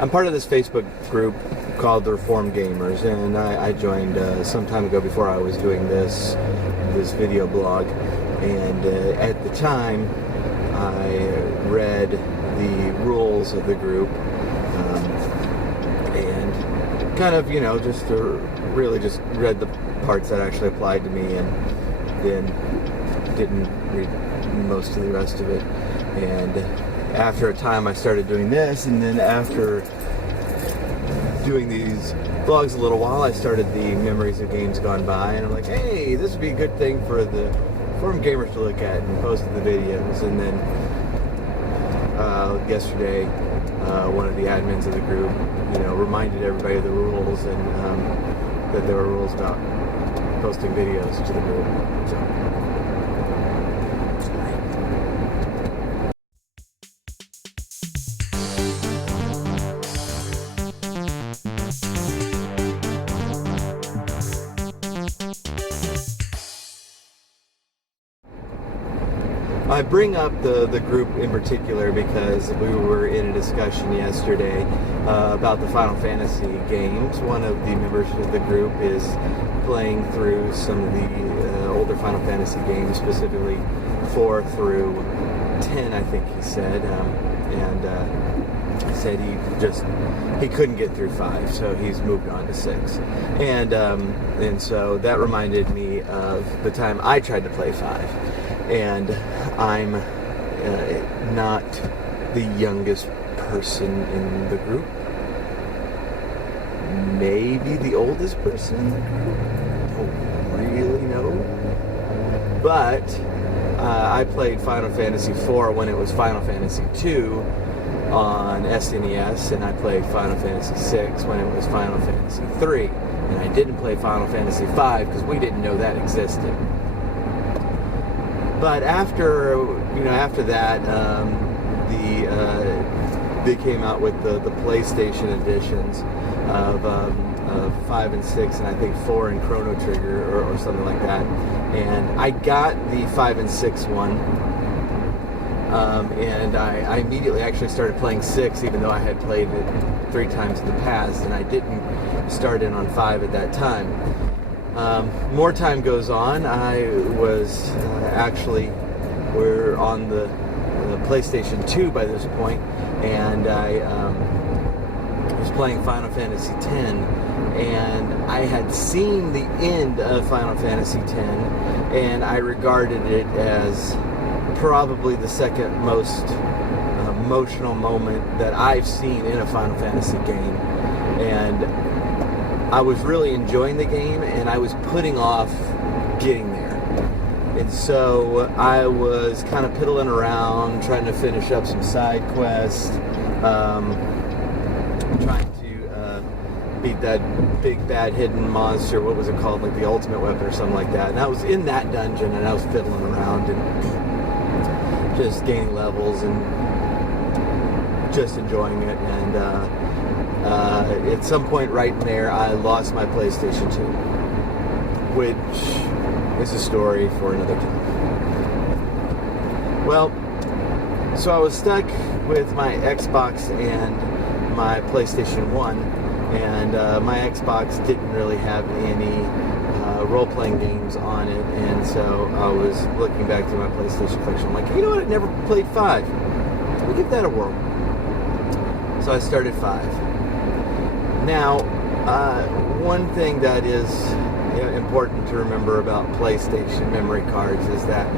I'm part of this Facebook group called the Reformed Gamers, and I joined some time ago before I was doing this video blog. And at the time, I read the rules of the group and kind of, just really just read the parts that actually applied to me, and then didn't read most of the rest of it. And after a time, I started doing this, and then after doing these blogs a little while, I started the Memories of Games Gone By, and I'm like, hey, this would be a good thing for the forum gamers to look at, and posted the videos. And then yesterday, one of the admins of the group, reminded everybody of the rules, and that there were rules about posting videos to the group. So. I bring up the group in particular because we were in a discussion yesterday about the Final Fantasy games. One of the members of the group is playing through some of the older Final Fantasy games, specifically 4 through 10, I think he said, and said he couldn't get through 5, so he's moved on to 6. And so that reminded me of the time I tried to play 5. And I'm not the youngest person in the group. Maybe the oldest person in the group. Don't really know. But I played Final Fantasy IV when it was Final Fantasy II on SNES, and I played Final Fantasy VI when it was Final Fantasy III. And I didn't play Final Fantasy V because we didn't know that existed. But after that, they came out with the PlayStation editions of 5 and 6, and I think 4 in Chrono Trigger or something like that. And I got the 5 and 6 one, and I immediately actually started playing 6, even though I had played it 3 times in the past, and I didn't start in on 5 at that time. More time goes on. I was we're on the PlayStation 2 by this point, and I was playing Final Fantasy X, and I had seen the end of Final Fantasy X, and I regarded it as probably the second most emotional moment that I've seen in a Final Fantasy game. And I was really enjoying the game, and I was putting off getting there. And so I was kind of piddling around, trying to finish up some side quests, trying to beat that big bad hidden monster, what was it called, like the ultimate weapon or something like that. And I was in that dungeon, and I was fiddling around and just gaining levels and just enjoying it. And at some point right in there, I lost my PlayStation 2, which is a story for another time. Well, so I was stuck with my Xbox and my PlayStation 1, and my Xbox didn't really have any role-playing games on it, and so I was looking back through my PlayStation collection. I'm like, you know what, I never played 5. Let me give that a whirl. So I started 5. Now, one thing that is important to remember about PlayStation memory cards is that,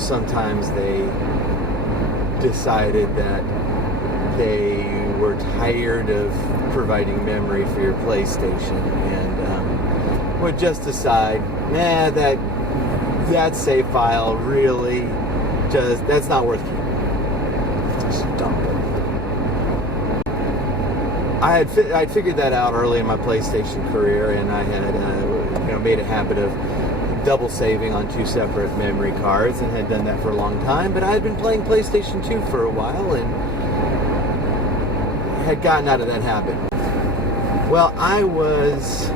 sometimes they decided that they were tired of providing memory for your PlayStation, and would just decide, that save file really that's not worth keeping. Just dump it. I'd figured that out early in my PlayStation career, and I had made a habit of double saving on 2 separate memory cards, and had done that for a long time. But I had been playing PlayStation 2 for a while, and had gotten out of that habit. Well, I was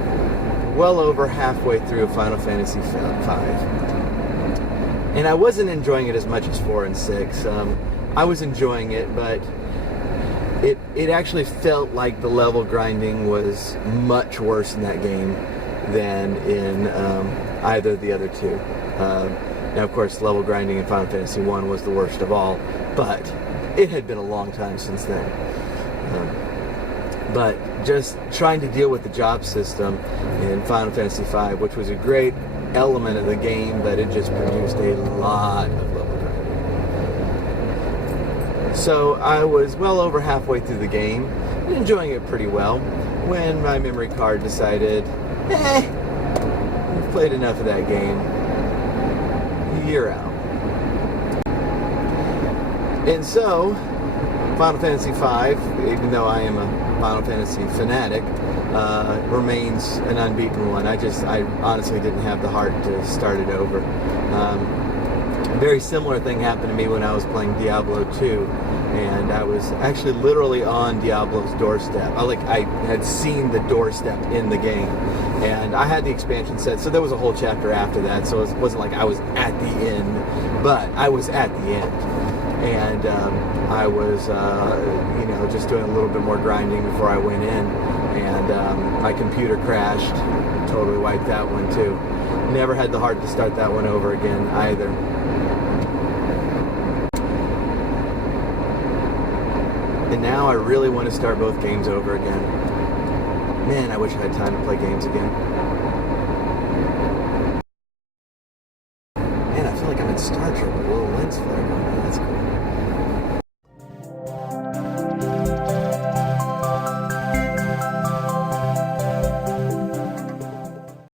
well over halfway through Final Fantasy V, and I wasn't enjoying it as much as 4 and 6. I was enjoying it, but it actually felt like the level grinding was much worse in that game than in either of the other two. Now, of course, level grinding in Final Fantasy I was the worst of all, but it had been a long time since then. But just trying to deal with the job system in Final Fantasy V, which was a great element of the game, but it just produced a lot of level grinding. So I was well over halfway through the game, enjoying it pretty well, when my memory card decided, we've played enough of that game. You're out. And so, Final Fantasy V, even though I am a Final Fantasy fanatic, remains an unbeaten one. I honestly didn't have the heart to start it over. A very similar thing happened to me when I was playing Diablo 2, and I was actually literally on Diablo's doorstep. I had seen the doorstep in the game, and I had the expansion set, so there was a whole chapter after that, so it wasn't like I was at the end, but I was at the end. And I was, just doing a little bit more grinding before I went in, and my computer crashed, totally wiped that one too. Never had the heart to start that one over again either. And now I really want to start both games over again. Man, I wish I had time to play games again. Man, I feel like I'm in Star Trek with a little lens flare going on. That's cool.